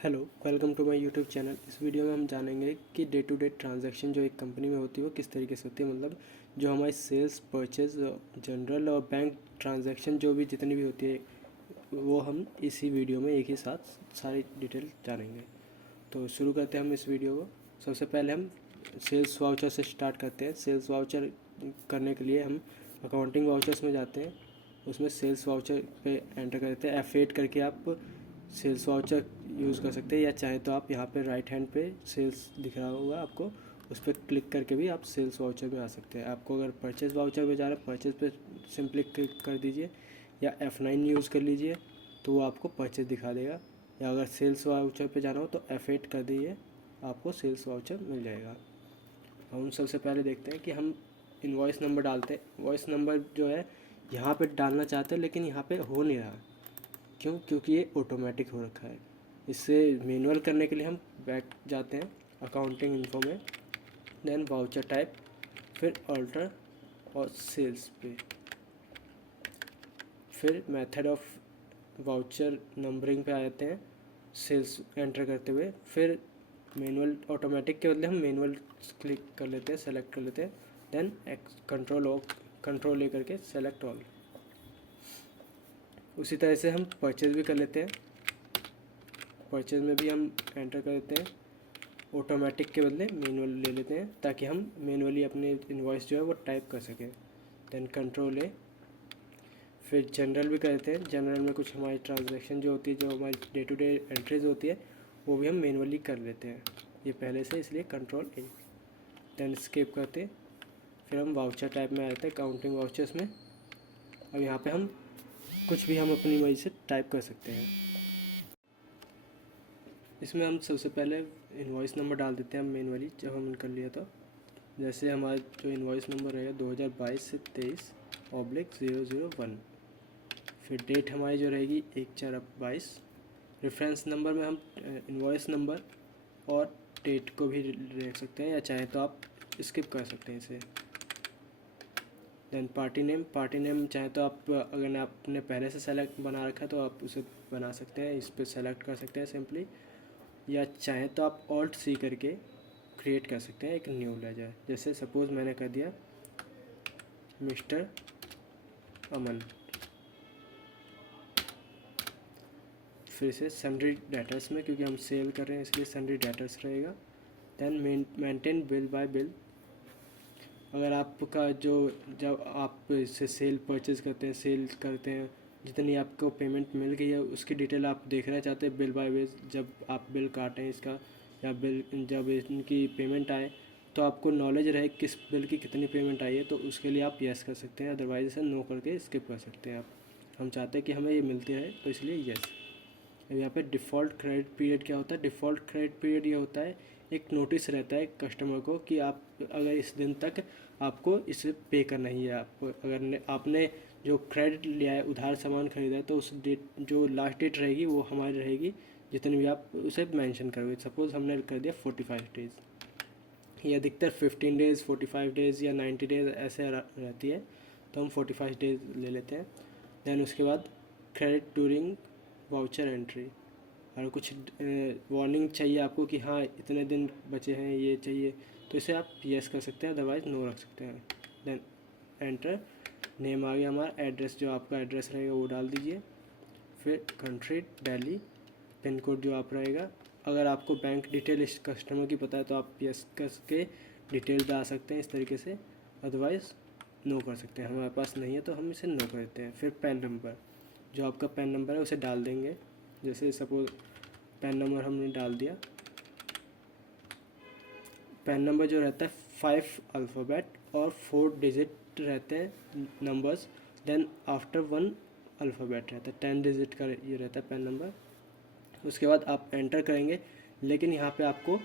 Hello, welcome to my YouTube channel. इस video में हम जानेंगे कि डे टू डे ट्रांजैक्शन जो एक कंपनी में होती है वो किस तरीके से होती है। मतलब जो हमारी सेल्स, परचेज, जनरल और बैंक ट्रांजैक्शन जो भी जितनी भी होती है वो हम इसी वीडियो में एक ही साथ सारी डिटेल जानेंगे। तो शुरू करते हैं हम इस वीडियो को। सबसे पहले हम सेल्स वाउचर से स्टार्ट करते हैं। सेल्स वाउचर करने के लिए हम अकाउंटिंग वाउचर्स में जाते हैं, उसमें सेल्स वाउचर पे एंटर करते हैं। F8 करके आप सेल्स वाउचर यूज़ कर सकते हैं, या चाहे तो आप यहाँ पे राइट हैंड पे सेल्स दिख रहा होगा आपको, उस पर क्लिक करके भी आप सेल्स वाउचर में आ सकते हैं। आपको अगर परचेज वाउचर में जाना है, परचेज पे सिंपली क्लिक कर दीजिए, या F9 यूज़ कर लीजिए तो वो आपको परचेज दिखा देगा। या अगर सेल्स वाउचर पे जाना हो तो F8 कर दीजिए, आपको सेल्स वाउचर मिल जाएगा। हम सबसे पहले देखते हैं कि हम इनवॉइस नंबर डालते हैं। इनवॉइस नंबर जो है यहाँ पे डालना चाहते हैं, लेकिन यहाँ पे हो नहीं रहा। क्यों? क्योंकि ये ऑटोमेटिक हो रखा है। इससे मैनुअल करने के लिए हम बैक जाते हैं अकाउंटिंग इन्फो में, देन वाउचर टाइप, फिर ऑल्टर और सेल्स पे, फिर मेथड ऑफ वाउचर नंबरिंग पे आ जाते हैं सेल्स एंटर करते हुए। फिर मैनुअल, ऑटोमेटिक के बदले हम मैनुअल क्लिक कर लेते हैं, सेलेक्ट कर लेते हैं, देन कंट्रोल ले करके सेलेक्ट ऑल। उसी तरह से हम परचेज भी कर लेते हैं। परचेज में भी हम एंटर कर देते हैं, ऑटोमेटिक के बदले मैनुअल ले लेते हैं, ताकि हम मैनुअली अपने इनवॉइस जो है वो टाइप कर सकें। देन कंट्रोल ए, फिर जनरल भी कर देते हैं। जनरल में कुछ हमारी ट्रांजैक्शन जो होती है, जो हमारी डे टू डे एंट्रीज होती है, वो भी हम मैनुअली कर लेते हैं ये पहले से, इसलिए कंट्रोल ए। देन स्किप करते, फिर हम वाउचर टाइप में आ जाते हैं काउंटिंग वाउचर्स में। अब यहाँ पे हम कुछ भी हम अपनी मर्जी से टाइप कर सकते हैं। इसमें हम सबसे पहले इनवॉइस नंबर डाल देते हैं हम मैनुअली, जब हम कर लिया तो। जैसे हमारा जो इनवॉइस नंबर रहेगा 2022 से 23/001। फिर डेट हमारी जो रहेगी 1/4/22। रेफरेंस नंबर में हम इनवॉइस नंबर और डेट को भी रख सकते हैं, या चाहे तो आप स्किप कर सकते हैं इसे। देन पार्टी नेम चाहे तो आप, अगर आपने पहले से सेलेक्ट बना रखा है तो आप उसे बना सकते हैं, इस पर सेलेक्ट कर सकते हैं सिंपली, या चाहे तो आप ऑल्ट सी करके क्रिएट कर सकते हैं एक न्यू लेजर। जैसे सपोज़ मैंने कर दिया मिस्टर अमन, फिर से सन्ड्री डेटर्स में, क्योंकि हम सेल कर रहे हैं इसलिए सन्ड्री डेटर्स रहेगा। Then maintain bill by bill. अगर आपका जो, जब आप इससे सेल परचेज़ करते हैं, सेल करते हैं, जितनी आपको पेमेंट मिल गई है उसकी डिटेल आप देखना चाहते हैं बिल बाय बिल, जब आप बिल काटें इसका, या बिल जब इनकी पेमेंट आए तो आपको नॉलेज रहे किस बिल की कितनी पेमेंट आई है, तो उसके लिए आप यस कर सकते हैं, अदरवाइज इसे नो करके स्किप कर सकते हैं आप। हम चाहते हैं कि हमें ये मिलती रहे तो इसलिए यस। अब यहाँ पे डिफ़ॉल्ट क्रेडिट पीरियड क्या होता है? डिफ़ॉल्ट क्रेडिट पीरियड ये होता है, एक नोटिस रहता है कस्टमर को कि आप अगर इस दिन तक आपको इसे पे करना ही है। आप अगर आपने जो क्रेडिट लिया है, उधार सामान खरीदा है, तो उस डेट, जो लास्ट डेट रहेगी वो हमारी रहेगी, जितनी भी आप उसे मेंशन करोगे। सपोज़ हमने कर दिया 45 डेज़, ये अधिकतर 15 डेज़, 45 डेज़ या 90 डेज़ ऐसे रहती है, तो हम 45 डेज़ ले लेते हैं। दैन उसके बाद क्रेडिट ड्यूरिंग वाउचर एंट्री, और कुछ वार्निंग चाहिए आपको कि हाँ इतने दिन बचे हैं ये चाहिए, तो इसे आप यस कर सकते हैं, अदरवाइज़ नो रख सकते हैं। देन एंटर, नेम आ गया हमारा, एड्रेस जो आपका एड्रेस रहेगा वो डाल दीजिए, फिर कंट्री दिल्ली, पिन कोड जो आप रहेगा। अगर आपको बैंक डिटेल इस कस्टमर की पता है तो आप यस करके डिटेल डाल सकते हैं इस तरीके से, अदरवाइज़ नो कर सकते हैं। हमारे पास नहीं है तो हम इसे नो कर देते हैं। फिर पैन नंबर, जो आपका पैन नंबर है उसे डाल देंगे। जैसे सपोज पैन नंबर हमने डाल दिया, पैन नंबर जो रहता है 5 अल्फ़ाबेट और 4 डिजिट रहते हैं नंबर्स, देन आफ्टर 1 अल्फ़ाबेट रहता है, 10 डिजिट का ये रहता है पैन नंबर। उसके बाद आप एंटर करेंगे, लेकिन यहाँ पे आपको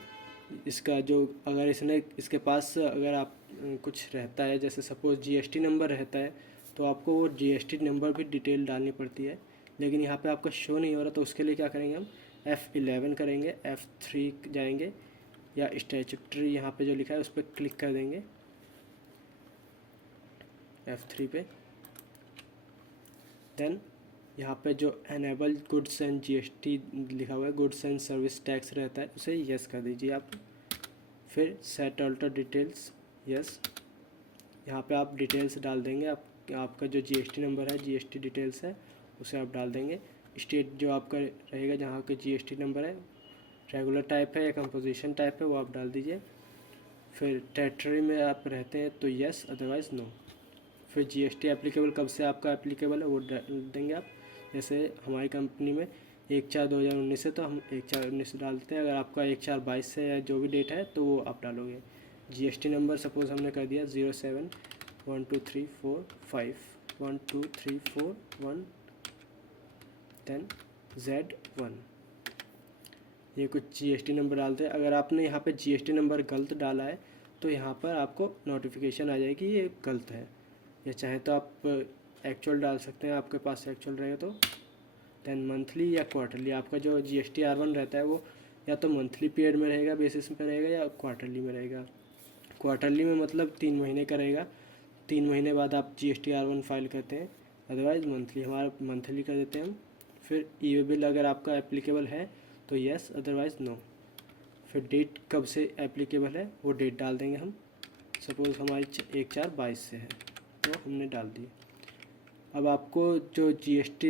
इसका जो, अगर इसके पास अगर आप कुछ रहता है, जैसे सपोज़ जीएसटी नंबर रहता है, तो आपको वो जीएसटी नंबर भी डिटेल डालनी पड़ती है, लेकिन यहाँ पे आपका शो नहीं हो रहा, तो उसके लिए क्या करेंगे हम, F11 करेंगे, F3 जाएंगे, या स्टैट्यूटरी यहाँ पे जो लिखा है उस पर क्लिक कर देंगे, F3 पे। देन यहाँ पे जो एनेबल गुड्स एंड जीएसटी लिखा हुआ है, गुड्स एंड सर्विस टैक्स रहता है, उसे यस कर दीजिए आप। फिर सेट अल्टर डिटेल्स, यस। यहाँ पे आप डिटेल्स डाल देंगे, आपका जो जीएसटी नंबर है, जीएसटी डिटेल्स है, उसे आप डाल देंगे। स्टेट जो आपका रहेगा जहाँ का जीएसटी नंबर है, रेगुलर टाइप है या कंपोजिशन टाइप है, वो आप डाल दीजिए। फिर टेरिटरी में आप रहते हैं तो यस, अदरवाइज़ नो। फिर जीएसटी एप्लीकेबल कब से आपका एप्लीकेबल है वो डाल देंगे आप। जैसे हमारी कंपनी में 1/4/2019 से, तो हम 1/4/19 डाल देते हैं। अगर आपका 1/4/22 से या जो भी डेट है तो वो आप डालोगे। जीएसटी नंबर सपोज़ हमने कर दिया 071234512341 10 Z1। ये कुछ जीएसटी नंबर डालते हैं। अगर आपने यहाँ पे जीएसटी नंबर गलत डाला है तो यहाँ पर आपको नोटिफिकेशन आ जाएगी ये गलत है, या चाहे तो आप एक्चुअल डाल सकते हैं, आपके पास एक्चुअल रहेगा तो। देन मंथली या क्वार्टरली, आपका जो जीएसटी R1 रहता है वो या तो मंथली पीरियड में रहेगा, बेसिस पे रहेगा, या क्वार्टरली में रहेगा। क्वार्टरली में मतलब 3 महीने का रहेगा, 3 महीने बाद आप जीएसटी R1 फाइल करते हैं। अदरवाइज़ मंथली, हमारा मंथली कर देते हैं हम। फिर ई वे बिल अगर आपका एप्लीकेबल है तो यस, अदरवाइज़ नो। फिर डेट कब से एप्लीकेबल है वो डेट डाल देंगे हम। सपोज़ हमारी 1/4/22 से है तो हमने डाल दी। अब आपको जो जीएसटी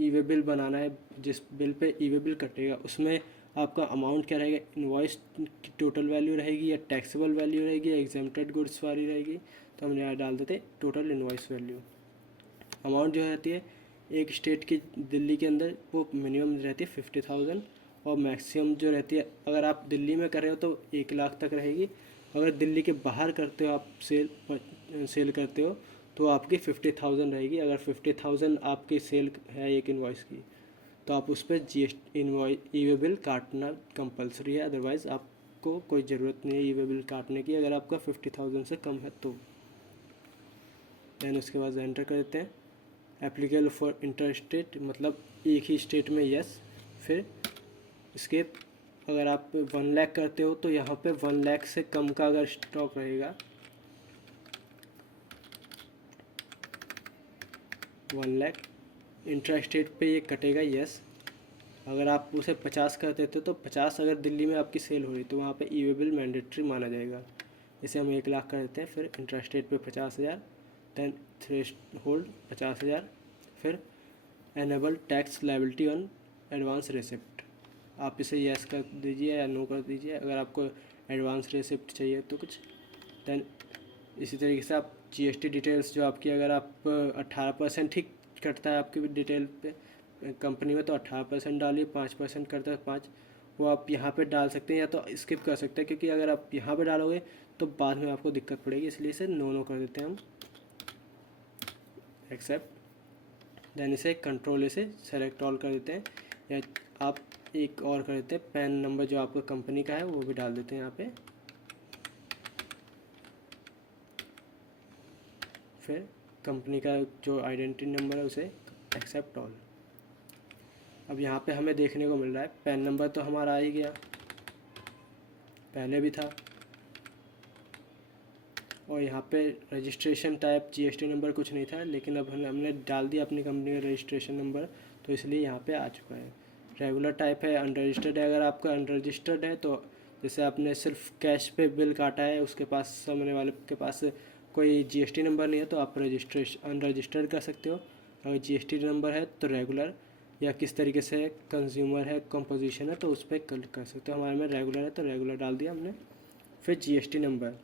ई वे बिल बनाना है, जिस बिल पे ई वे बिल कटेगा उसमें आपका अमाउंट क्या रहेगा, इनवॉइस की टोटल वैल्यू रहेगी या टैक्सेबल वैल्यू रहेगी या एग्जेम्प्टेड गुड्स वाली रहेगी, तो हम यहाँ डाल देते टोटल इनवॉइस वैल्यू। अमाउंट जो रहती है एक स्टेट की, दिल्ली के अंदर वो मिनिमम रहती है 50,000 और मैक्सिमम जो रहती है, अगर आप दिल्ली में कर रहे हो तो 1 लाख तक रहेगी। अगर दिल्ली के बाहर करते हो आप, सेल करते हो तो आपकी 50,000 रहेगी। अगर 50,000 आपकी सेल है एक इन्वॉइस की तो आप उस पर जीएसटी इनवॉइस ई वे बिल काटना कंपलसरी है, अदरवाइज़ आपको कोई ज़रूरत नहीं है ई वे बिल काटने की, अगर आपका 50,000 से कम है तो। दैन उसके बाद एंटर कर देते हैं। एप्लीकेबल फॉर इंटर स्टेट, मतलब एक ही स्टेट में यस। फिर इसके अगर आप 1 लाख करते हो तो यहाँ पे 1 लाख से कम का अगर स्टॉक रहेगा, 1 लाख इंटर स्टेट पे ये कटेगा यस। अगर आप उसे 50 कर देते हो तो 50 अगर दिल्ली में आपकी सेल हो रही तो वहाँ पे ई वे बिल मैंडेटरी माना जाएगा। इसे हम 1 लाख कर देते हैं। फिर इंटर स्टेट पे 50,000, दैन थ्रेश होल्ड 50,000। फिर enable tax liability on advance receipt, आप इसे यस कर दीजिए या नो कर दीजिए अगर आपको एडवांस रिसिप्ट चाहिए तो कुछ। दैन इसी तरीके से आप जीएसटी डिटेल्स जो आपकी, अगर आप 18% ही कटता है आपकी डिटेल पे कंपनी में तो 18% डालिए, 5% करता है 5, वो आप यहाँ पे डाल सकते हैं या तो स्किप कर सकते हैं, क्योंकि अगर आप यहाँ पे डालोगे तो बाद में आपको दिक्कत पड़ेगी, इसलिए इसे नो कर देते हैं हम, एक्सेप्ट। देन इसे कंट्रोल से सेलेक्ट ऑल कर देते हैं, या आप एक और कर देते हैं, पैन नंबर जो आपका कंपनी का है वो भी डाल देते हैं यहाँ पे। फिर कंपनी का जो आइडेंटिटी नंबर है उसे एक्सेप्ट ऑल। अब यहाँ पे हमें देखने को मिल रहा है पैन नंबर तो हमारा आ ही गया, पहले भी था। और यहाँ पे रजिस्ट्रेशन टाइप जीएसटी नंबर कुछ नहीं था, लेकिन अब हमने डाल दिया अपनी कंपनी का रजिस्ट्रेशन नंबर, तो इसलिए यहाँ पे आ चुका है। रेगुलर टाइप है, अनरजिस्टर्ड है। अगर आपका अनरजिस्टर्ड है तो जैसे आपने सिर्फ कैश पे बिल काटा है, उसके पास, सामने वाले के पास कोई जीएसटी नंबर नहीं है, तो आप अनरजिस्टर्ड कर सकते हो। अगर जीएसटी नंबर है तो रेगुलर, या किस तरीके से कंज्यूमर है, कंपोजिशन है, तो उस पर क्लिक कर सकते हो। हमारे में रेगुलर है तो रेगुलर डाल दिया हमने। फिर जीएसटी नंबर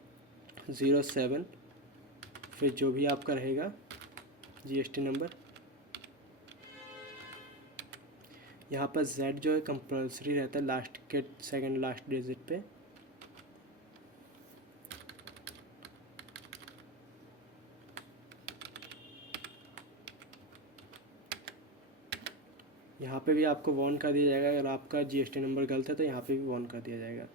07, फिर जो भी आपका रहेगा जीएसटी नंबर, यहाँ पर Z जो है कंपल्सरी रहता है लास्ट के सेकंड लास्ट डिजिट पे। यहाँ पे भी आपको वॉर्न कर दिया जाएगा, अगर आपका जीएसटी नंबर गलत है तो यहाँ पे भी वॉर्न कर दिया जाएगा।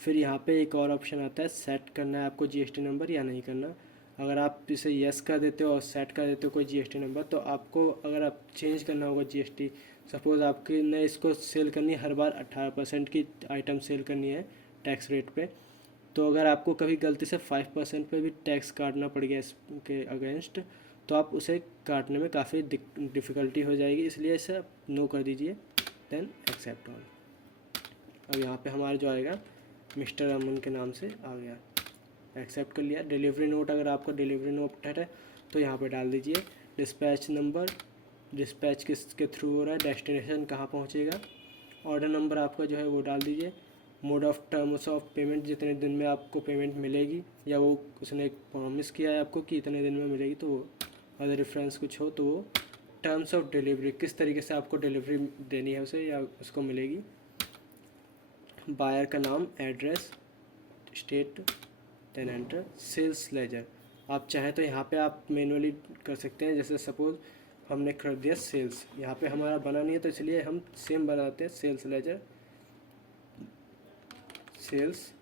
फिर यहाँ पे एक और ऑप्शन आता है, सेट करना है आपको जीएसटी नंबर या नहीं करना। अगर आप इसे यस कर देते हो और सेट कर देते हो कोई जीएसटी नंबर, तो आपको अगर आप चेंज करना होगा जीएसटी, सपोज़ आपकी ने इसको सेल करनी है, हर बार 18% की आइटम सेल करनी है टैक्स रेट पे, तो अगर आपको कभी गलती से 5% पे भी टैक्स काटना पड़ गया इसके अगेंस्ट, तो आप उसे काटने में काफ़ी डिफ़िकल्टी हो जाएगी, इसलिए इसे नो कर दीजिए। Then accept all. अब यहाँ पे हमारा जो आएगा मिस्टर अमन के नाम से आ गया, एक्सेप्ट कर लिया। डिलीवरी नोट, अगर आपका डिलीवरी नोट है तो यहाँ पे डाल दीजिए। डिस्पैच नंबर, डिस्पैच किसके थ्रू हो रहा है, डेस्टिनेशन कहाँ पहुँचेगा। ऑर्डर नंबर आपका जो है वो डाल दीजिए। Mode of terms of payment, जितने दिन में आपको पेमेंट मिलेगी, या वो उसने प्रॉमिस किया है आपको कि इतने दिन में मिलेगी, तो वो अगर रेफरेंस कुछ हो तो वो टर्म्स ऑफ डिलीवरी, किस तरीके से आपको डिलीवरी देनी है उसे या उसको मिलेगी। बायर का नाम, address, state, then enter. Sales ledger, आप चाहें तो यहाँ पे आप मैनुअली कर सकते हैं। जैसे सपोज हमने कर दिया सेल्स, यहाँ पे हमारा बना नहीं है तो इसलिए हम सेम बनाते हैं। Sales ledger, sales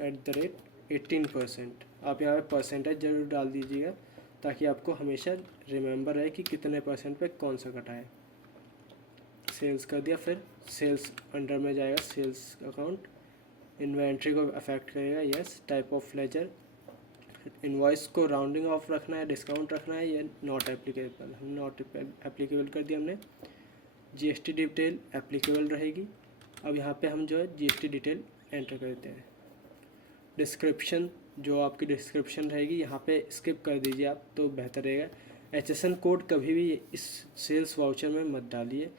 @18%। आप यहाँ पे परसेंटेज ज़रूर डाल दीजिएगा ताकि आपको हमेशा रिमेंबर रहे कि कितने परसेंट पे कौन सा कटा है। सेल्स कर दिया, फिर सेल्स अंडर में जाएगा सेल्स अकाउंट। इन्वेंट्री को अफेक्ट करेगा, yes. Type of ledger, invoice को राउंडिंग ऑफ रखना है, डिस्काउंट रखना है, या नॉट एप्लीकेबल, हम नॉट एप्लीकेबल कर दिया हमने। जीएसटी डिटेल एप्लीकेबल रहेगी। अब यहाँ पे हम जो है जीएसटी डिटेल एंटर करते हैं। डिस्क्रिप्शन, जो आपकी डिस्क्रिप्शन रहेगी यहाँ पे स्किप कर दीजिए आप तो बेहतर रहेगा। HSN कोड कभी भी इस सेल्स वाउचर में मत डालिए,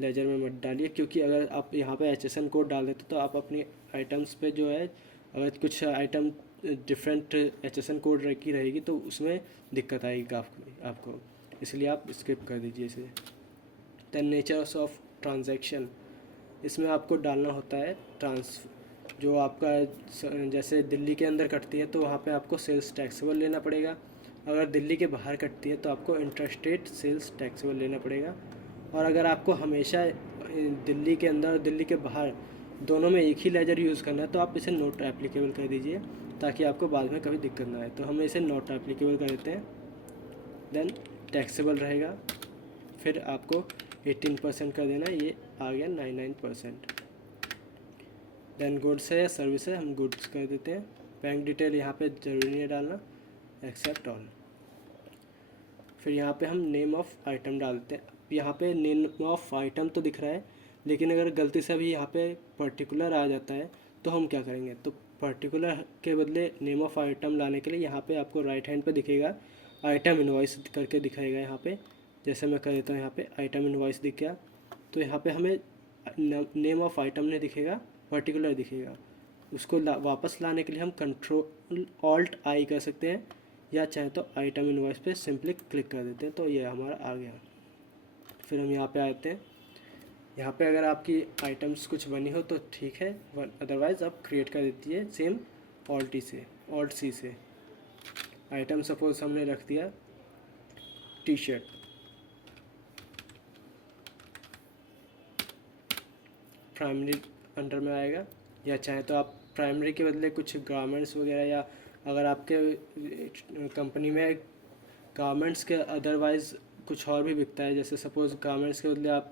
लेजर में मत डालिए, क्योंकि अगर आप यहाँ पे HSN कोड डाल देते तो आप अपनी आइटम्स पे जो है, अगर कुछ आइटम डिफरेंट HSN कोड की रहेगी तो उसमें दिक्कत आएगी आपको, इसलिए आप स्किप कर दीजिए इसे। दैन नेचर्स ऑफ ट्रांजैक्शन, इसमें आपको डालना होता है जो आपका जैसे दिल्ली के अंदर कटती है तो वहाँ पे आपको सेल्स टैक्सेबल लेना पड़ेगा। अगर दिल्ली के बाहर कटती है तो आपको इंट्रास्टेट सेल्स टैक्सेबल लेना पड़ेगा। और अगर आपको हमेशा दिल्ली के अंदर और दिल्ली के बाहर दोनों में एक ही लेजर यूज़ करना है तो आप इसे नॉट एप्लीकेबल कर दीजिए ताकि आपको बाद में कभी दिक्कत ना आए। तो हम इसे नॉट एप्लीकेबल कर देते हैं। देन टैक्सेबल रहेगा, फिर आपको 18% कर देना, ये आ गया 99%। देन गुड्स है या सर्विस है, हम गुड्स कर देते हैं। बैंक डिटेल यहाँ पे ज़रूरी नहीं है डालना, एक्सेप्ट ऑल। फिर यहाँ पे हम नेम ऑफ़ आइटम डालते हैं। यहाँ पे नेम ऑफ़ आइटम तो दिख रहा है, लेकिन अगर गलती से अभी यहाँ पे पर्टिकुलर आ जाता है तो हम क्या करेंगे, तो पर्टिकुलर के बदले नेम ऑफ़ आइटम लाने के लिए यहाँ पे आपको राइट हैंड पे दिखेगा आइटम इनवॉइस करके दिखाएगा। यहाँ पे जैसे मैं कर देता हूँ, यहाँ पे आइटम इनवॉइस दिख गया, तो यहाँ पे हमें नेम ऑफ़ आइटम नहीं दिखेगा, पर्टिकुलर दिखेगा। उसको वापस लाने के लिए हम कंट्रोल ऑल्ट आई कर सकते हैं, या चाहे तो आइटम इनवॉइस पे सिंपली क्लिक कर देते हैं, तो ये हमारा आ गया। फिर हम यहाँ पे आते हैं। यहाँ पे अगर आपकी आइटम्स कुछ बनी हो तो ठीक है, अदरवाइज़ आप क्रिएट कर देती है सेम ऑल्ट सी से। आइटम सपोज हमने रख दिया टी शर्ट, प्राइमरी अंडर में आएगा, या चाहे तो आप प्राइमरी के बदले कुछ गारमेंट्स वगैरह, या अगर आपके कंपनी में गारमेंट्स के अदरवाइज़ कुछ और भी बिकता है, जैसे सपोज़ गारमेंट्स के बदले आप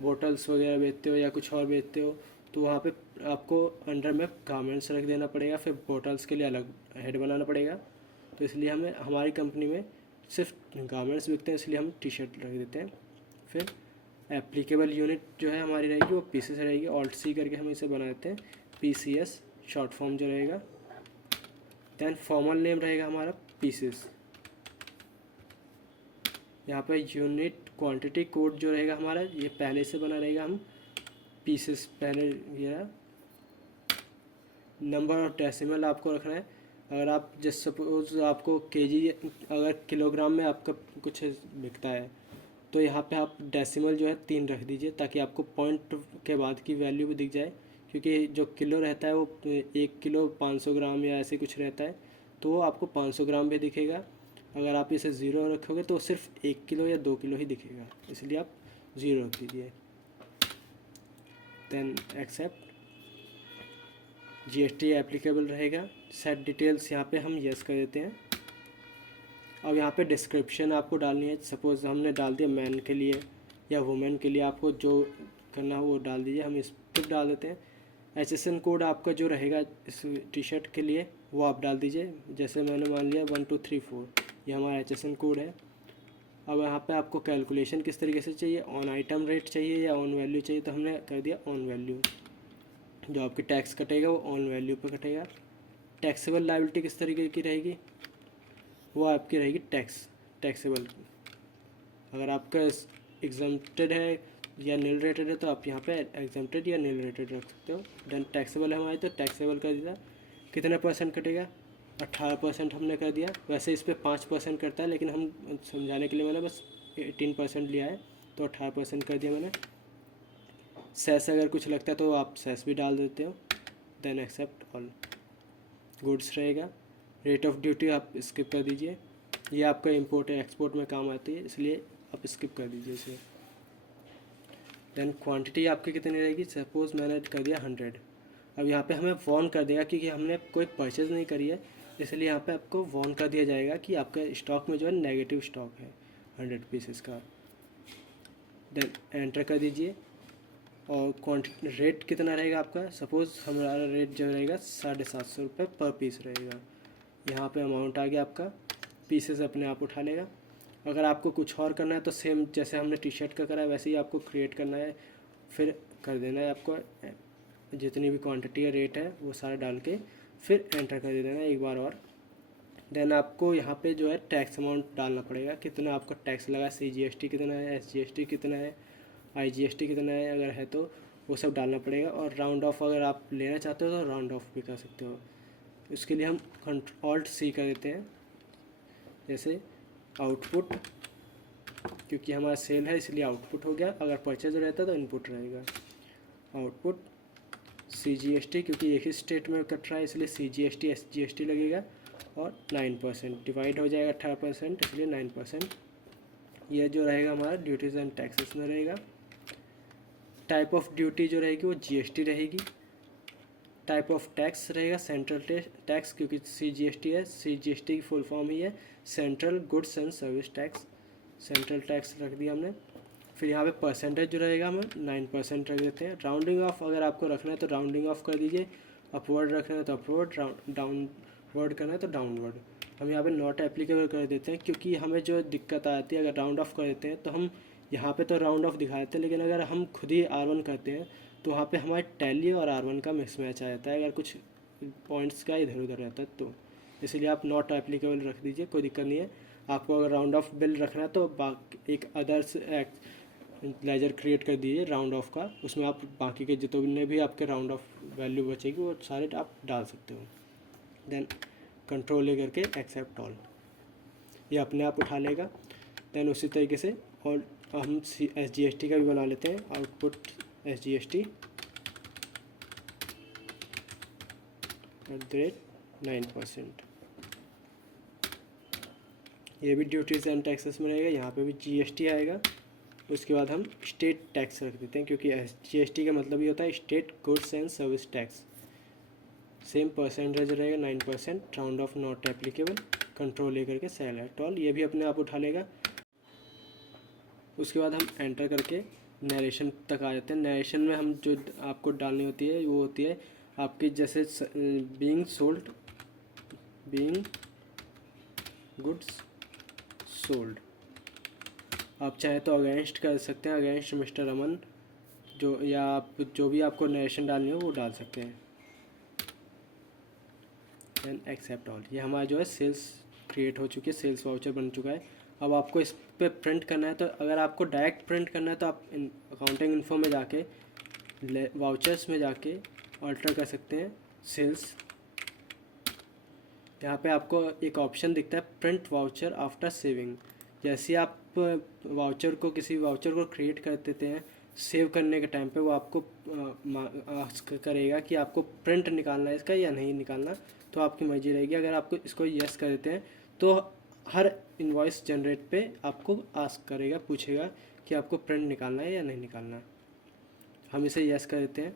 बोटल्स वगैरह बेचते हो या कुछ और बेचते हो, तो वहाँ पे आपको अंडर में गारमेंट्स रख देना पड़ेगा, फिर बोटल्स के लिए अलग हेड बनाना पड़ेगा। तो इसलिए हमें हमारी कंपनी में सिर्फ गारमेंट्स बिकते हैं, इसलिए हम टी शर्ट रख देते हैं। फिर एप्लीकेबल यूनिट जो है हमारी रहेगी वो पीसेस रहेगी, ऑल्ट सी करके हम इसे बना देते हैं, PCS शॉर्ट फॉर्म जो रहेगा। दैन फॉर्मल नेम रहेगा हमारा पीसेस। यहाँ पे यूनिट क्वांटिटी कोड जो रहेगा हमारा ये पहले से बना रहेगा, हम पीसेस पहले ये नंबर और डेसिमल आपको रखना है। अगर आप जैसे सपोज आपको केजी अगर किलोग्राम में आपका कुछ बिकता है तो यहाँ पे आप डेसिमल जो है 3 रख दीजिए ताकि आपको पॉइंट के बाद की वैल्यू भी दिख जाए, क्योंकि जो किलो रहता है वो 1 किलो 500 ग्राम या ऐसे कुछ रहता है, तो वो आपको 500 ग्राम भी दिखेगा। अगर आप इसे 0 रखोगे तो सिर्फ 1 किलो या 2 किलो ही दिखेगा, इसलिए आप 0 रख दीजिए। Then accept. GST एप्लीकेबल रहेगा। सेट डिटेल्स यहाँ पे हम यस कर देते हैं। अब यहाँ पे डिस्क्रिप्शन आपको डालनी है, सपोज़ हमने डाल दिया मैन के लिए या वुमेन के लिए, आपको जो करना हो वो डाल दीजिए, हम इस पर डाल देते हैं। HSN कोड आपका जो रहेगा इस टी शर्ट के लिए वो आप डाल दीजिए, जैसे मैंने मान लिया 1 2 3 4, ये हमारा HSN कोड है। अब यहाँ पे आपको कैलकुलेशन किस तरीके से चाहिए, ऑन आइटम रेट चाहिए या ऑन वैल्यू चाहिए, तो हमने कर दिया ऑन वैल्यू। जो आपकी टैक्स कटेगा वो ऑन वैल्यू पे कटेगा। टैक्सेबल लायबिलिटी किस तरीके की रहेगी, वो आपकी रहेगी टैक्सेबल। अगर आपका एग्जम्प्टेड है या नील रेटेड है तो आप यहाँ पे एग्जम्प्टेड या नील रेटेड रख सकते हो। देन टैक्सेबल है हमारी, तो टैक्सेबल कर दिया। कितना परसेंट कटेगा, 18% हमने कर दिया। वैसे इस पर 5% करता है, लेकिन हम समझाने के लिए मैंने बस 18% लिया है, तो 18% कर दिया मैंने। सेस अगर कुछ लगता है तो आप सेस भी डाल देते हो। Then accept all. गुड्स रहेगा। रेट ऑफ ड्यूटी आप स्किप कर दीजिए, ये आपका इंपोर्ट एक्सपोर्ट में काम आती है, इसलिए आप स्किप कर दीजिए इसे। देन क्वांटिटी आपकी कितनी रहेगी, सपोज़ मैंने कर दिया 100। अब यहाँ पे हमें वॉर्न कर देगा क्योंकि हमने कोई परचेज़ नहीं करी है, इसलिए यहाँ पे आपको वॉर्न कर दिया जाएगा कि आपके स्टॉक में जो है नेगेटिव स्टॉक है 100 पीसेस का। देन एंटर कर दीजिए। और क्वांटिटी रेट कितना रहेगा आपका, सपोज़ हमारा रेट जो रहेगा 750 रुपये पर पीस रहेगा। यहाँ पे अमाउंट आ गया आपका, पीसेस अपने आप उठा लेगा। अगर आपको कुछ और करना है तो सेम जैसे हमने टी शर्ट का करा है वैसे ही आपको क्रिएट करना है, फिर कर देना है आपको जितनी भी क्वांटिटी है रेट है वो सारा डाल के फिर एंटर कर देना है एक बार और। देन आपको यहाँ पे जो है टैक्स अमाउंट डालना पड़ेगा, कितना आपका टैक्स लगा, CGST कितना है, SGST कितना है, IGST कितना है, अगर है तो वो सब डालना पड़ेगा। और राउंड ऑफ अगर आप लेना चाहते हो तो राउंड ऑफ भी कर सकते हो। इसके लिए हम Alt+C कर देते हैं, जैसे आउटपुट, क्योंकि हमारा सेल है इसलिए आउटपुट हो गया। अगर परचेज रहता तो इनपुट रहेगा। आउटपुट CGST, क्योंकि एक ही स्टेट में कट रहा है इसलिए CGST SGST लगेगा। और 9% डिवाइड हो जाएगा 18%, इसलिए 9%। यह जो रहेगा हमारा ड्यूटीज़ एंड टैक्सेस में रहेगा। टाइप ऑफ ड्यूटी जो रहेगी वो GST रहेगी। टाइप ऑफ टैक्स रहेगा सेंट्रल टैक्स, क्योंकि CGST है, CGST की फुल फॉर्म ही है central goods and service tax. Central tax रख दिया हमने। फिर यहाँ पे परसेंटेज जो रहेगा हम 9% रख देते हैं। राउंडिंग ऑफ अगर आपको रखना है तो राउंडिंग ऑफ कर दीजिए, अपवर्ड रखना है तो अपवर्ड, डाउनवर्ड करना है तो डाउनवर्ड। हम यहाँ पे नॉट एप्लीकेबल कर देते हैं, क्योंकि हमें जो दिक्कत आती है अगर राउंड ऑफ कर देते हैं तो हम यहाँ पे तो राउंड ऑफ दिखा देते हैं, लेकिन अगर हम खुद ही R1 करते हैं तो वहाँ पे हमारे टैली और R1 का मिसमैच आ जाता है, अगर कुछ पॉइंट्स का इधर उधर रहता है तो। इसलिए आप नॉट एप्लीकेबल रख दीजिए, कोई दिक्कत नहीं है। आपको अगर राउंड ऑफ बिल रखना है तो एक अदर्स लेजर क्रिएट कर दीजिए राउंड ऑफ का, उसमें आप बाकी के जितने भी आपके राउंड ऑफ वैल्यू बचेगी वो सारे आप डाल सकते हो। देन कंट्रोल ले करके एक्सेप्ट ऑल, ये अपने आप उठा लेगा। देन उसी तरीके से और हम SGST का भी बना लेते हैं, आउटपुट SGST @9%। ये भी ड्यूटीज़ एंड टैक्सेस में रहेगा, यहाँ पे भी GST आएगा। उसके बाद हम स्टेट टैक्स रख देते हैं, क्योंकि GST का मतलब ये होता है state goods and service tax. Same percentage रहेगा 9%, round of not applicable, control लेकर के सेलेक्ट ऑल, ये भी अपने आप उठा लेगा। उसके बाद हम एंटर करके नरेशन तक आ जाते हैं। नरेशन में हम जो आपको डालनी होती है वो होती है आपकी, जैसे being sold, being goods sold. आप चाहे तो अगेंस्ट कर सकते हैं, अगेंस्ट मिस्टर रमन, जो या आप जो भी आपको नरेशन डालनी हो वो डाल सकते हैं। देन एक्सेप्ट ऑल, ये हमारा जो है सेल्स क्रिएट हो चुकी है, सेल्स वाउचर बन चुका है। अब आपको इस पर प्रिंट करना है, तो अगर आपको डायरेक्ट प्रिंट करना है तो आप अकाउंटिंग इन्फो में जाके वाउचर्स में जाके ऑल्टर कर सकते हैं सेल्स। यहाँ पे आपको एक ऑप्शन दिखता है प्रिंट वाउचर आफ्टर सेविंग। जैसे आप वाउचर को किसी वाउचर को क्रिएट कर देते हैं, सेव करने के टाइम पे वो आपको आस्क करेगा कि आपको प्रिंट निकालना है इसका या नहीं निकालना, तो आपकी मर्जी रहेगी। अगर आपको इसको यस कर देते हैं तो हर इनवॉइस जनरेट पे आपको आस्क करेगा, पूछेगा कि आपको प्रिंट निकालना है या नहीं निकालना। हम इसे यस कर देते हैं।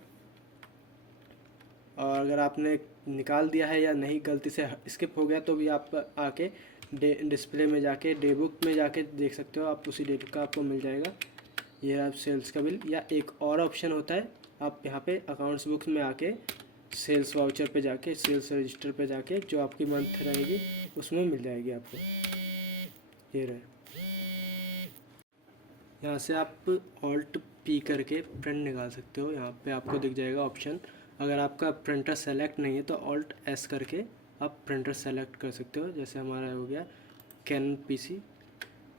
और अगर आपने निकाल दिया है या नहीं, गलती से स्किप हो गया, तो भी आप आके डिस्प्ले में जाके डे बुक में जाके देख सकते हो, आप उसी डेट का आपको मिल जाएगा। ये आप सेल्स का बिल, या एक और ऑप्शन होता है, आप यहाँ पे अकाउंट्स बुक्स में आके सेल्स वाउचर पे जाके, सेल्स रजिस्टर पे जाके जो आपकी मंथ रहेगी उसमें मिल जाएगी आपको। ये रहे। यहाँ से आप ऑल्ट पी करके प्रिंट निकाल सकते हो। यहाँ पे आपको दिख जाएगा ऑप्शन। अगर आपका प्रिंटर सेलेक्ट नहीं है तो ऑल्ट एस करके आप प्रिंटर सेलेक्ट कर सकते हो। जैसे हमारा हो गया कैनन पीसी,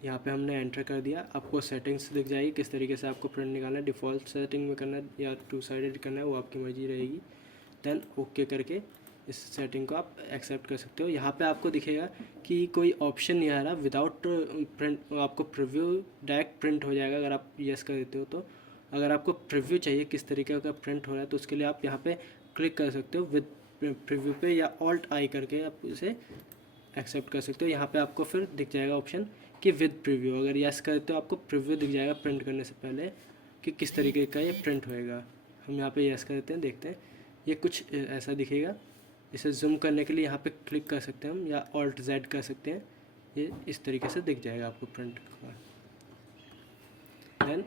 यहाँ पे हमने एंटर कर दिया। आपको सेटिंग्स दिख जाएगी किस तरीके से आपको प्रिंट निकालना है, डिफ़ॉल्ट सेटिंग में करना है या 2 साइडेड करना है, वो आपकी मर्जी रहेगी। देन ओके करके इस सेटिंग को आप एक्सेप्ट कर सकते हो। यहाँ पे आपको दिखेगा कि कोई ऑप्शन नहीं आ रहा विदाउट प्रिंट, आपको प्रीव्यू डायरेक्ट प्रिंट हो जाएगा अगर आप यस कर देते हो तो। अगर आपको प्रीव्यू चाहिए किस तरीके का प्रिंट हो रहा है तो उसके लिए आप यहाँ पे क्लिक कर सकते हो विद प्रीव्यू पे, या ऑल्ट आई करके आप इसे एक्सेप्ट कर सकते हो। यहाँ पे आपको फिर दिख जाएगा ऑप्शन कि विद प्रीव्यू, अगर यस करते हो आपको प्रीव्यू दिख जाएगा प्रिंट करने से पहले कि किस तरीके का ये प्रिंट होएगा। हम यहाँ पे यस करते हैं, देखते हैं ये कुछ ऐसा दिखेगा। इसे जूम करने के लिए यहाँ पे क्लिक कर सकते हैं हम, या ऑल्ट जेड कर सकते हैं। ये इस तरीके से दिख जाएगा आपको प्रिंट का। देन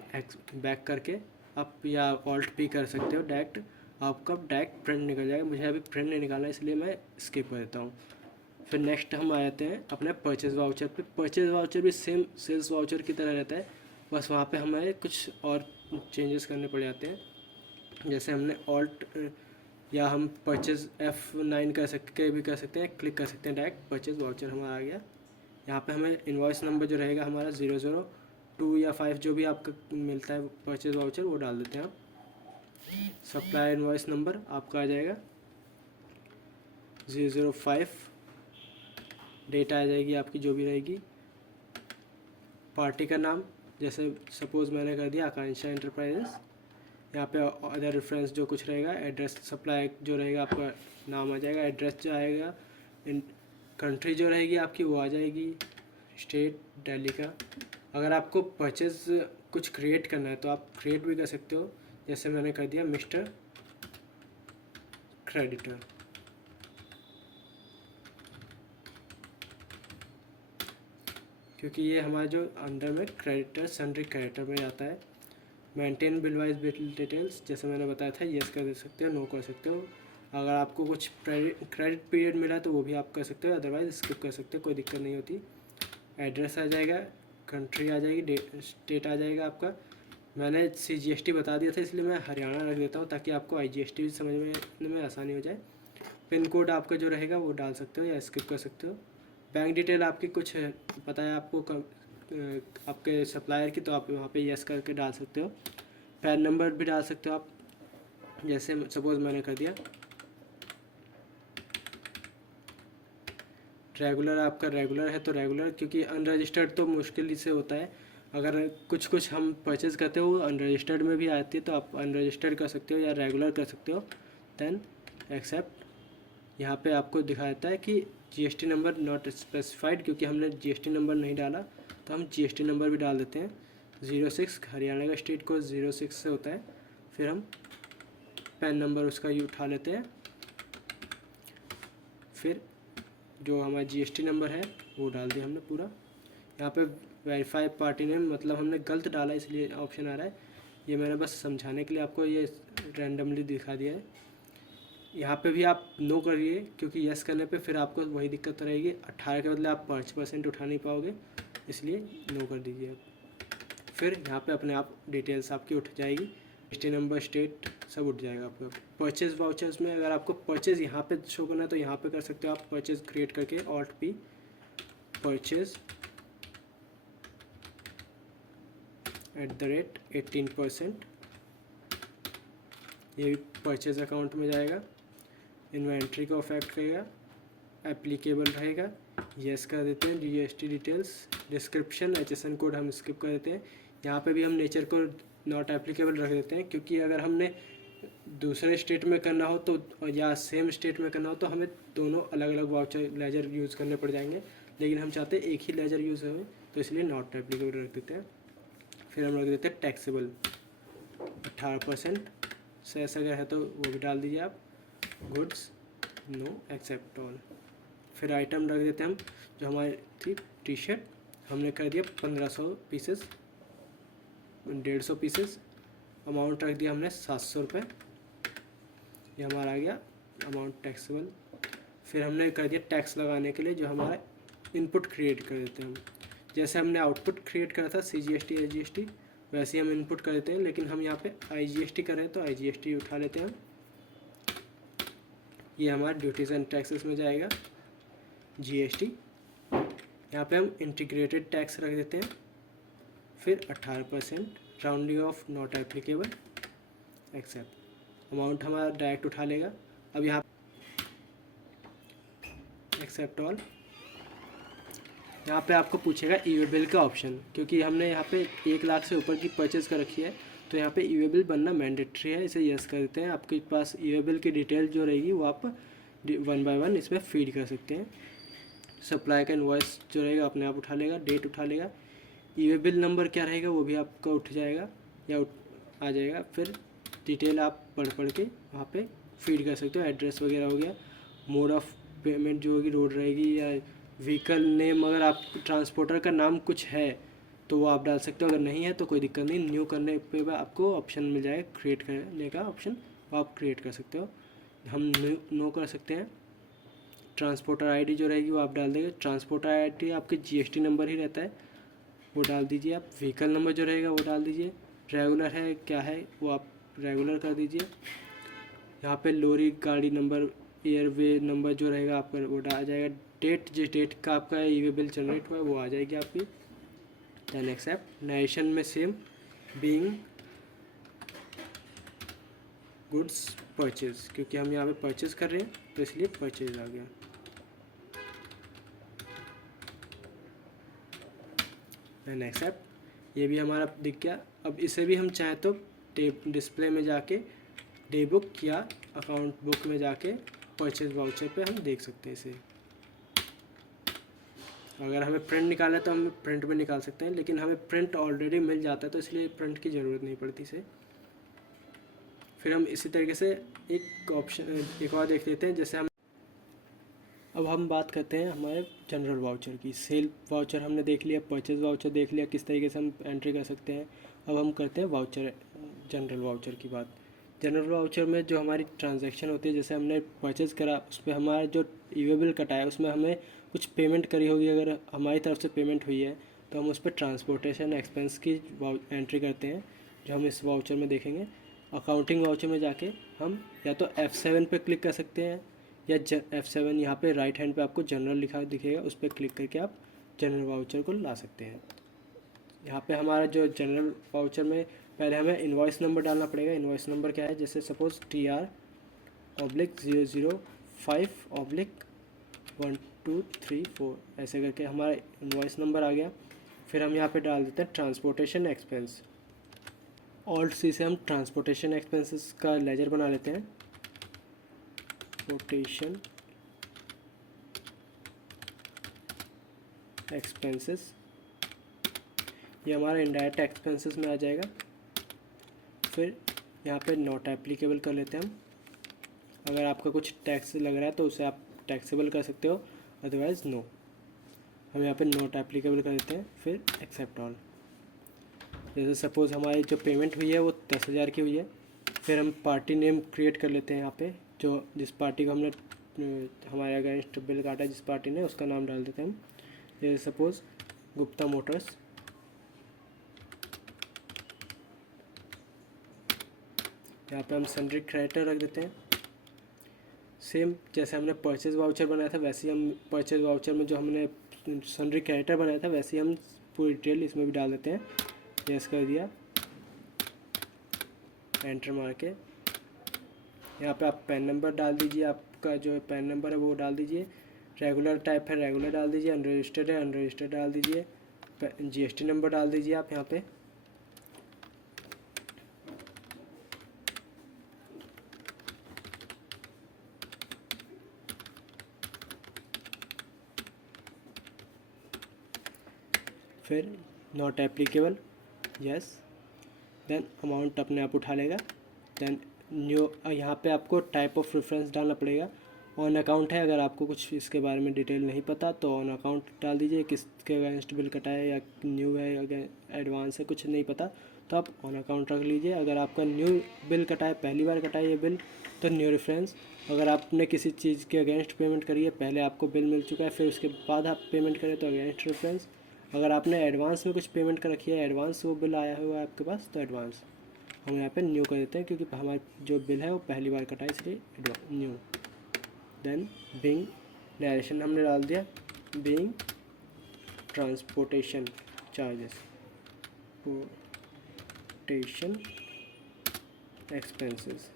बैक करके आप या ऑल्ट पी कर सकते हो, डायरेक्ट आपका डायरेक्ट प्रिंट निकल जाएगा। मुझे अभी प्रिंट नहीं निकालना इसलिए मैं स्किप कर देता हूँ। फिर नेक्स्ट हम आ जाते हैं अपने परचेज वाउचर पे। परचेज वाउचर भी सेम सेल्स वाउचर की तरह रहता है, बस वहाँ पे हमें कुछ और चेंजेस करने पड़ जाते हैं। जैसे हमने ऑल्ट या हम परचेज F9 कर सकते हैं, क्लिक कर सकते हैं, डायरेक्ट परचेज वाउचर हमारा आ गया। यहाँ पे हमें इनवॉइस नंबर जो रहेगा हमारा 002 या 5 जो भी आपका मिलता है परचेज वाउचर वो डाल देते हैं आप। सप्लायर इनवॉइस नंबर आपका आ जाएगा 005, डेट आ जाएगी आपकी जो भी रहेगी। पार्टी का नाम जैसे सपोज़ मैंने कर दिया आकांक्षा एंटरप्राइजेस। यहाँ पे अदर रेफरेंस जो कुछ रहेगा, एड्रेस सप्लाई जो रहेगा आपका नाम आ जाएगा, एड्रेस जो आएगा, कंट्री जो रहेगी आपकी वो आ जाएगी, स्टेट दिल्ली का। अगर आपको परचेज कुछ क्रिएट करना है तो आप क्रिएट भी कर सकते हो। जैसे मैंने कर दिया मिस्टर क्रेडिटर। क्योंकि ये हमारा जो अंदर में क्रेडिटर सन्ड्री क्रेडिटर में जाता है। Maintain bill wise bill details जैसे मैंने बताया था, येस कर सकते हो, नो कर सकते हो। अगर आपको कुछ क्रेडिट पीरियड मिला है तो वो भी आप कर सकते हो, अदरवाइज स्किप कर सकते हो, कोई दिक्कत नहीं होती। एड्रेस आ जाएगा, कंट्री आ जाएगी, स्टेट आ जाएगा आपका। मैंने CGST बता दिया था इसलिए मैं हरियाणा रख देता हूँ ताकि आपको IGST भी समझने में आसानी हो जाए। पिन कोड आपका जो रहेगा वो डाल सकते हो या स्किप कर सकते हो। बैंक डिटेल आपकी कुछ पता है आपको आपके सप्लायर की, तो आप वहाँ पे यस करके डाल सकते हो। पैन नंबर भी डाल सकते हो आप, जैसे सपोज़ मैंने कर दिया रेगुलर। आपका रेगुलर है तो रेगुलर, क्योंकि अनरजिस्टर्ड तो मुश्किल से होता है। अगर कुछ हम परचेज़ करते हो अनरजिस्टर्ड में भी आती है तो आप अनरजिस्टर्ड कर सकते हो या रेगुलर कर सकते हो। Then accept. यहाँ पे आपको दिखाता है कि GST नंबर नॉट स्पेसिफाइड, क्योंकि हमने GST नंबर नहीं डाला तो हम GST नंबर भी डाल देते हैं। 06 हरियाणा का स्टेट कोड 06 से होता है। फिर हम पैन नंबर उसका उठा लेते हैं। फिर जो हमारा GST नंबर है वो डाल दिया हमने पूरा। यहाँ पे वेरीफाई पार्टी नेम मतलब हमने गलत डाला इसलिए ऑप्शन आ रहा है। ये मैंने बस समझाने के लिए आपको ये रैंडमली दिखा दिया है। यहाँ पे भी आप नो करिए, क्योंकि यस करने पे फिर आपको वही दिक्कत रहेगी। 18 के बदले आप 5% उठा नहीं पाओगे, इसलिए नो कर दीजिए आप। फिर यहाँ पे अपने आप डिटेल्स आपकी उठ जाएगी, GST नंबर, स्टेट सब उठ जाएगा आपका। परचेज वाउचर्स में अगर आपको परचेज़ यहाँ पे शो करना है तो यहाँ पे कर सकते हो आप, परचेज़ क्रिएट करके ऑल्ट पी परचेज़ @18%। ये भी परचेज अकाउंट में जाएगा, इन्वेंट्री को अफेक्ट करेगा, एप्लीकेबल रहेगा, यस कर देते हैं। GST details, description, HSN code हम स्किप कर देते हैं। यहाँ पे भी हम नेचर को नॉट एप्लीकेबल रख देते हैं, क्योंकि अगर हमने दूसरे स्टेट में करना हो तो या सेम स्टेट में करना हो तो हमें दोनों अलग अलग वाउचर लेजर यूज़ करने पड़ जाएंगे, लेकिन हम चाहते हैं एक ही लेजर यूज़ हो, तो इसलिए नॉट एप्लीकेबल रख देते हैं। फिर हम रख देते हैं टैक्सेबल 18% से, ऐसा अगर है तो वो भी डाल दीजिए आप। Goods no, accept all. फिर आइटम रख देते हैं हम, जो हमारी थी टी-शर्ट हमने कर दिया 1500 पीसेस, 150 पीसेस। अमाउंट रख दिया हमने 700 रुपये, ये हमारा आ गया अमाउंट टैक्सेबल। फिर हमने कर दिया टैक्स लगाने के लिए जो हमारा इनपुट क्रिएट कर देते हैं हम, जैसे हमने आउटपुट क्रिएट करा था CGST SGST, वैसे ही हम इनपुट कर देते हैं, लेकिन हम यहाँ पे IGST कर रहे हैं तो IGST उठा लेते हैं हम। ये हमारा ड्यूटीज़ एंड टैक्सेस में जाएगा GST। यहाँ पे हम इंटीग्रेटेड टैक्स रख देते हैं, फिर 18% rounding off not applicable accept. Amount हमारा डायरेक्ट उठा लेगा। अब यहाँ एक्सेप्ट ऑल। यहाँ पे आपको पूछेगा ई वे बिल का ऑप्शन, क्योंकि हमने यहाँ पे 1 लाख से ऊपर की परचेज़ कर रखी है तो यहाँ पे ई वे बिल बनना मैंडेटरी है, इसे यस कर देते हैं। आपके पास ई वे बिल की डिटेल जो रहेगी वो आप 1 बाय 1 इसमें फीड कर सकते हैं। सप्लाई का इनवॉइस जो रहेगा अपने आप उठा लेगा, डेट उठा लेगा। ई वे बिल नंबर क्या रहेगा वो भी आपका उठ जाएगा या आ जाएगा। फिर डिटेल आप पढ़ के वहाँ पे फीड कर सकते हो। एड्रेस वगैरह हो गया, मोड ऑफ पेमेंट जो होगी, रोड रहेगी या व्हीकल नेम, अगर आप ट्रांसपोर्टर का नाम कुछ है तो वो आप डाल सकते हो, अगर नहीं है तो कोई दिक्कत नहीं। न्यू करने पे आपको ऑप्शन मिल जाएगा क्रिएट करने का ऑप्शन, वो आप क्रिएट कर सकते हो। हम नो कर सकते हैं। ट्रांसपोर्टर आईडी जो रहेगी वो आप डाल देंगे। ट्रांसपोर्टर आईडी आपके जीएसटी नंबर ही रहता है, वो डाल दीजिए आप। व्हीकल नंबर जो रहेगा वो डाल दीजिए। रेगुलर है क्या है वो आप रेगुलर कर दीजिए। यहाँ पे लोरी गाड़ी नंबर, एयरवे नंबर जो रहेगा आपका वो आ जाएगा। डेट जिस डेट का आपका ई वे बिल जनरेट हुआ है वो आ जाएगी आपकी। Then accept. नरेशन में सेम, बीइंग गुड्स परचेज, क्योंकि हम यहाँ पे परचेज कर रहे हैं तो इसलिए परचेज आ गया। Then accept. ये भी हमारा दिख गया। अब इसे भी हम चाहें तो डिस्प्ले में जाके डे बुक या अकाउंट बुक में जाके परचेज वाउचर पे हम देख सकते हैं इसे। अगर हमें प्रिंट निकालना है तो हम प्रिंट में निकाल सकते हैं, लेकिन हमें प्रिंट ऑलरेडी मिल जाता है तो इसलिए प्रिंट की ज़रूरत नहीं पड़ती इसे। फिर हम इसी तरीके से एक ऑप्शन एक और देख लेते हैं। जैसे अब हम बात करते हैं हमारे जनरल वाउचर की। सेल वाउचर हमने देख लिया, परचेज वाउचर देख लिया, किस तरीके से हम एंट्री कर सकते हैं। अब हम करते हैं वाउचर, जनरल वाउचर की बात। जनरल वाउचर में जो हमारी ट्रांजैक्शन होती है, जैसे हमने परचेज़ करा उस पर हमारा जो ई वे बिल कटा है उसमें हमें कुछ पेमेंट करी होगी, अगर हमारी तरफ से पेमेंट हुई है तो हम उस पर ट्रांसपोर्टेशन एक्सपेंस की एंट्री करते हैं, जो हम इस वाउचर में देखेंगे। अकाउंटिंग वाउचर में जाके हम या तो F7 पे क्लिक कर सकते हैं या F7 यहाँ पे राइट हैंड पे आपको जनरल लिखा दिखेगा, उस पर क्लिक करके आप जनरल वाउचर को ला सकते हैं। यहाँ पे हमारा जो जनरल वाउचर में पहले हमें इनवॉइस नंबर डालना पड़ेगा। इनवॉइस नंबर क्या है, जैसे सपोज़ TR/005/1234 ऐसे करके हमारा इनवॉइस नंबर आ गया। फिर हम यहाँ पे डाल देते हैं ट्रांसपोर्टेशन एक्सपेंस। ऑल्ट सी से हम ट्रांसपोर्टेशन एक्सपेंसेस का लेजर बना लेते हैं। ट्रांसपोर्टेशन एक्सपेंसेस, ये हमारा इनडायरेक्ट एक्सपेंसेस में आ जाएगा। फिर यहाँ पे नॉट एप्लीकेबल कर लेते हैं हम। अगर आपका कुछ टैक्स लग रहा है तो उसे आप टैक्सेबल कर सकते हो, अदरवाइज़ नो। हम यहाँ पे नॉट एप्लीकेबल कर देते हैं। फिर एक्सेप्ट ऑल। जैसे सपोज़ हमारी जो पेमेंट हुई है वो 10,000 की हुई है। फिर हम पार्टी नेम क्रिएट कर लेते हैं। यहाँ पे जो जिस पार्टी को हमने हमारे अगेंस्ट बिल काटा है, जिस पार्टी ने, उसका नाम डाल देते हैं हम। जैसे सपोज़ गुप्ता मोटर्स। यहाँ पे हम सन्ड्री क्रेडिटर रख देते हैं। सेम जैसे हमने परचेज वाउचर बनाया था वैसे ही हम परचेज वाउचर में जो हमने सन्ड्री क्रेडिटर बनाया था वैसे ही हम पूरी डिटेल इसमें भी डाल देते हैं। यस कर दिया, एंटर मार के यहाँ पे आप पैन नंबर डाल दीजिए। आपका जो पैन नंबर है वो डाल दीजिए। रेगुलर टाइप है रेगुलर डाल दीजिए। अनरजिस्टर्ड है अनरजिस्टर्ड डाल दीजिए। जीएसटी नंबर डाल दीजिए आप यहाँ पे। फिर not applicable, yes. Then amount अपने आप उठा लेगा। देन न्यू, यहाँ पे आपको टाइप ऑफ रेफरेंस डालना पड़ेगा। ऑन अकाउंट है, अगर आपको कुछ इसके बारे में डिटेल नहीं पता तो ऑन अकाउंट डाल दीजिए। किसके अगेंस्ट बिल कटा है या न्यू है या एडवांस है, कुछ नहीं पता तो आप ऑन अकाउंट रख लीजिए। अगर आपका न्यू बिल कटा है, पहली बार कटा है ये बिल, तो न्यू रेफरेंस। अगर आपने किसी चीज़ के अगेंस्ट पेमेंट करी है, पहले आपको बिल मिल चुका है फिर उसके बाद आप पेमेंट करें तो अगेंस्ट रेफरेंस। अगर आपने एडवांस में कुछ पेमेंट कर रखी है, एडवांस वो बिल आया हुआ है आपके पास, तो एडवांस हम यहाँ पे न्यू कर देते हैं, क्योंकि हमारा जो बिल है वो पहली बार कटा है, इसलिए न्यू। देन बिंग डायरेक्शन हमने डाल दिया, बिंग ट्रांसपोर्टेशन चार्जेस, पोर्टेशन एक्सपेंसेस,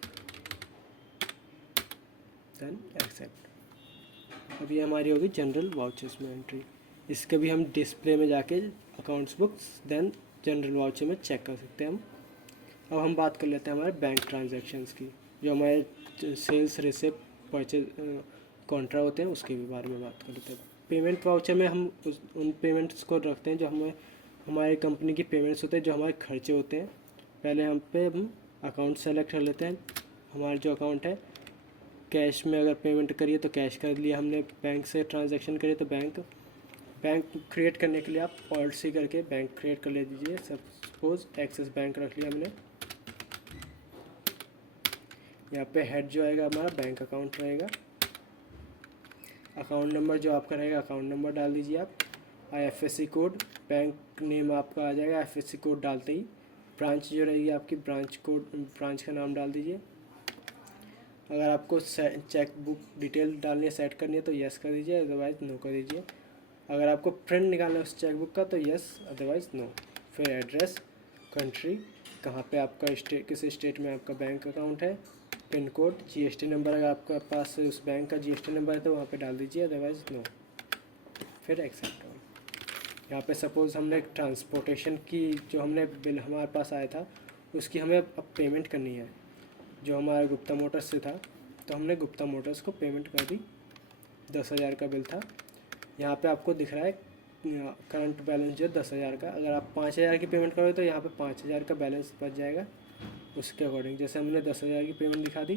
देन एक्सेप्ट। अब ये हमारी होगी जनरल वाउचर्स में एंट्री। इसके भी हम डिस्प्ले में जाके accounts books then general voucher में चेक कर सकते हैं हम। अब हम बात कर लेते हैं हमारे बैंक ट्रांजैक्शंस की, जो हमारे सेल्स रिसिप्ट परचेज कॉन्ट्रा होते हैं, उसके भी बारे में बात कर लेते हैं। पेमेंट वाउचर में हम उन पेमेंट्स को रखते हैं जो हमारी कंपनी की पेमेंट्स होते हैं, जो हमारे खर्चे होते हैं। पहले हम अकाउंट सेलेक्ट कर लेते हैं। हमारा जो अकाउंट है, कैश में अगर पेमेंट करिए तो कैश कर लिया हमने, बैंक से ट्रांजैक्शन करिए तो बैंक क्रिएट करने के लिए आप ऑल्ट सी करके बैंक क्रिएट कर ले दीजिए। सपोज एक्सिस बैंक रख लिया हमने। यहाँ पे हेड जो आएगा हमारा बैंक अकाउंट रहेगा। अकाउंट नंबर जो आपका रहेगा, अकाउंट नंबर डाल दीजिए आप। IFSC कोड, बैंक नेम आपका आ जाएगा IFSC कोड डालते ही। ब्रांच जो रहेगी आपकी, ब्रांच कोड, ब्रांच का नाम डाल दीजिए। अगर आपको चेक बुक डिटेल डालनी है, सेट करनी है तो यस कर दीजिए, अदरवाइज़ नो कर दीजिए। अगर आपको प्रिंट निकालना है उस चेक बुक का तो यस, अदरवाइज़ नो। फिर एड्रेस, कंट्री, कहाँ पे आपका किस स्टेट में आपका बैंक अकाउंट है, पिन कोड, GST नंबर, अगर आपके पास उस बैंक का GST नंबर है तो वहाँ पे डाल दीजिए, अदरवाइज़ नो। फिर एक्सेप्ट ऑल। यहाँ पे सपोज़ हमने ट्रांसपोर्टेशन की जो हमने बिल हमारे पास आया था, उसकी हमें अब पेमेंट करनी है। जो हमारा गुप्ता मोटर्स से था, तो हमने गुप्ता मोटर्स को पेमेंट कर दी। 10,000 का बिल था। यहाँ पे आपको दिख रहा है करंट बैलेंस जो 10,000 का। अगर आप 5,000 की पेमेंट करोगे तो यहाँ पे 5,000 का बैलेंस बच जाएगा। उसके अकॉर्डिंग जैसे हमने 10,000 की पेमेंट दिखा दी,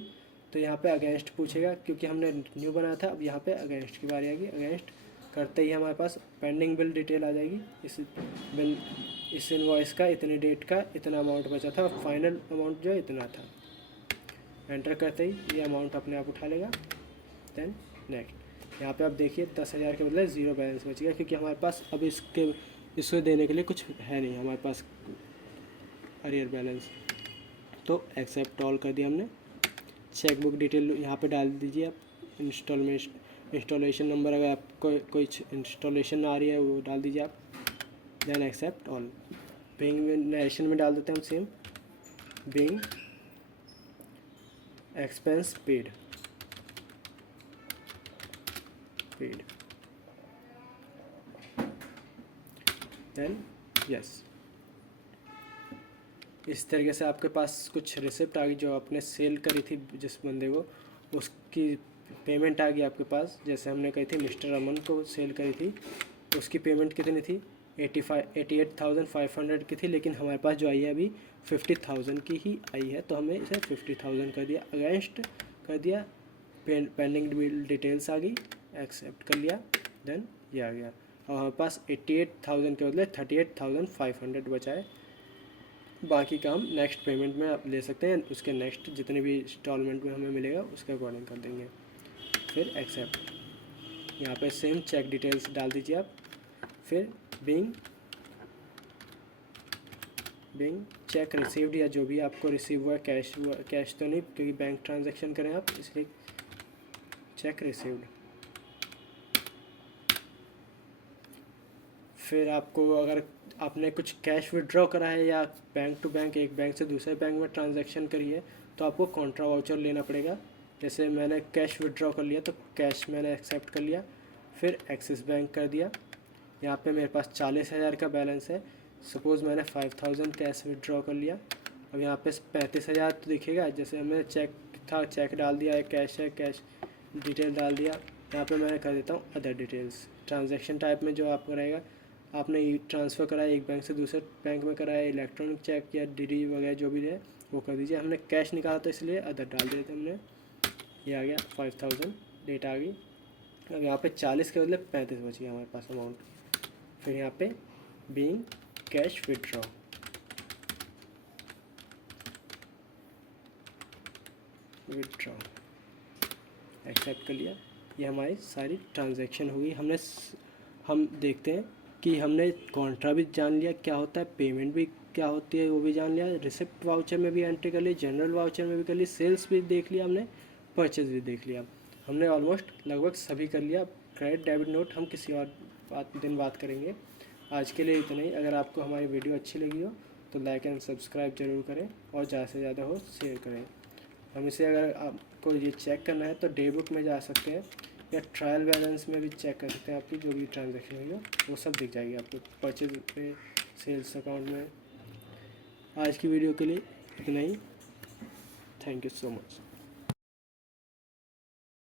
तो यहाँ पे अगेंस्ट पूछेगा, क्योंकि हमने न्यू बनाया था। अब यहाँ पे अगेंस्ट की बारी आएगी। अगेंस्ट करते ही हमारे पास पेंडिंग बिल डिटेल आ जाएगी। इस इनवॉइस का इतनी डेट का इतना अमाउंट बचा था, फाइनल अमाउंट जो इतना था। एंटर करते ही ये अमाउंट अपने आप उठा लेगा। Then next. यहाँ पे आप देखिए 10,000 के बदले 0 बैलेंस बच गया, क्योंकि हमारे पास अब इसको देने के लिए कुछ है नहीं हमारे पास अरियर बैलेंस। तो एक्सेप्ट ऑल कर दिया हमने। चेक बुक डिटेल यहाँ पे डाल दीजिए आप। इंस्टॉलेशन नंबर, अगर आपको कोई इंस्टॉलेशन आ रही है वो डाल दीजिए आप। Then accept all. बिंग में नरेशन में डाल देते हैं हम same, being expense paid. Then yes. इस तरीके से आपके पास कुछ रिसिप्ट आ गई जो आपने सेल करी थी जिस बंदे को, उसकी पेमेंट आ गई आपके पास। जैसे हमने कही थी मिस्टर अमन को सेल करी थी, उसकी पेमेंट कितनी थी, 88,500 की थी, लेकिन हमारे पास जो आई है अभी 50,000 की ही आई है, तो हमें इसे 50,000 कर दिया। अगेंस्ट कर दिया, पेंडिंग बिल डिटेल्स आ गई, एक्सेप्ट कर लिया। देन ये आ गया। और हमारे पास 88,000 के बदले 38,500 बचा है। बाकी काम नेक्स्ट पेमेंट में आप ले सकते हैं, उसके नेक्स्ट जितने भी इंस्टॉलमेंट में हमें मिलेगा उसके अकॉर्डिंग कर देंगे। फिर एक्सेप्ट। यहाँ पे सेम चेक डिटेल्स डाल दीजिए आप। फिर बिंग चेक रिसीव्ड, या जो भी आपको रिसीव हुआ, कैश तो नहीं क्योंकि बैंक ट्रांजैक्शन करें आप, इसलिए चेक रिसीव्ड। फिर आपको अगर आपने कुछ कैश विड्रॉ करा है या बैंक टू बैंक, एक बैंक से दूसरे बैंक में ट्रांजैक्शन करी है, तो आपको कॉन्ट्रा वाउचर लेना पड़ेगा। जैसे मैंने कैश विड्रॉ कर लिया तो कैश मैंने एक्सेप्ट कर लिया। फिर एक्सिस बैंक कर दिया। यहाँ पे मेरे पास 40,000 का बैलेंस है। सपोज़ मैंने 5,000 कैश विड्रॉ कर लिया। अब यहाँ पे 35,000 तो दिखेगा, जैसे हमने चेक था, चेक डाल दिया है, कैश है, कैश डिटेल डाल दिया। यहाँ पे मैंने कर देता हूँ अदर डिटेल्स। ट्रांजैक्शन टाइप में जो आपको रहेगा, आपने ट्रांसफ़र कराया एक बैंक से दूसरे बैंक में कराया, इलेक्ट्रॉनिक चेक या DD वगैरह जो भी है वो कर दीजिए। हमने कैश निकाला तो इसलिए अदर डाल दिए थे हमने। ये आ गया 5,000, डेट आ गई। अब यहाँ पे 40 के बदले 35 बची हमारे पास अमाउंट। फिर यहाँ पे बीइंग कैश विड्रॉ, एक्सेप्ट कर लिया। ये हमारी सारी ट्रांजैक्शन हुई। हम देखते हैं कि हमने कॉन्ट्रा भी जान लिया क्या होता है, पेमेंट भी क्या होती है वो भी जान लिया, रिसिप्ट वाउचर में भी एंट्री कर ली, जनरल वाउचर में भी कर ली, सेल्स भी देख लिया हमने, परचेज भी देख लिया। हमने ऑलमोस्ट लगभग सभी कर लिया। क्रेडिट डेबिट नोट हम किसी और दिन बात करेंगे। आज के लिए इतना ही। अगर आपको हमारी वीडियो अच्छी लगी हो तो लाइक एंड सब्सक्राइब ज़रूर करें और ज़्यादा से ज़्यादा हो शेयर करें। हम इसे अगर आपको ये चेक करना है तो डे बुक में जा सकते हैं या ट्रायल बैलेंस में भी चेक कर सकते हैं। आपकी जो भी ट्रांजैक्शन हुई हो वो सब दिख जाएगी आपको परचेज पे, सेल्स अकाउंट में। आज की वीडियो के लिए इतना ही। Thank you so much.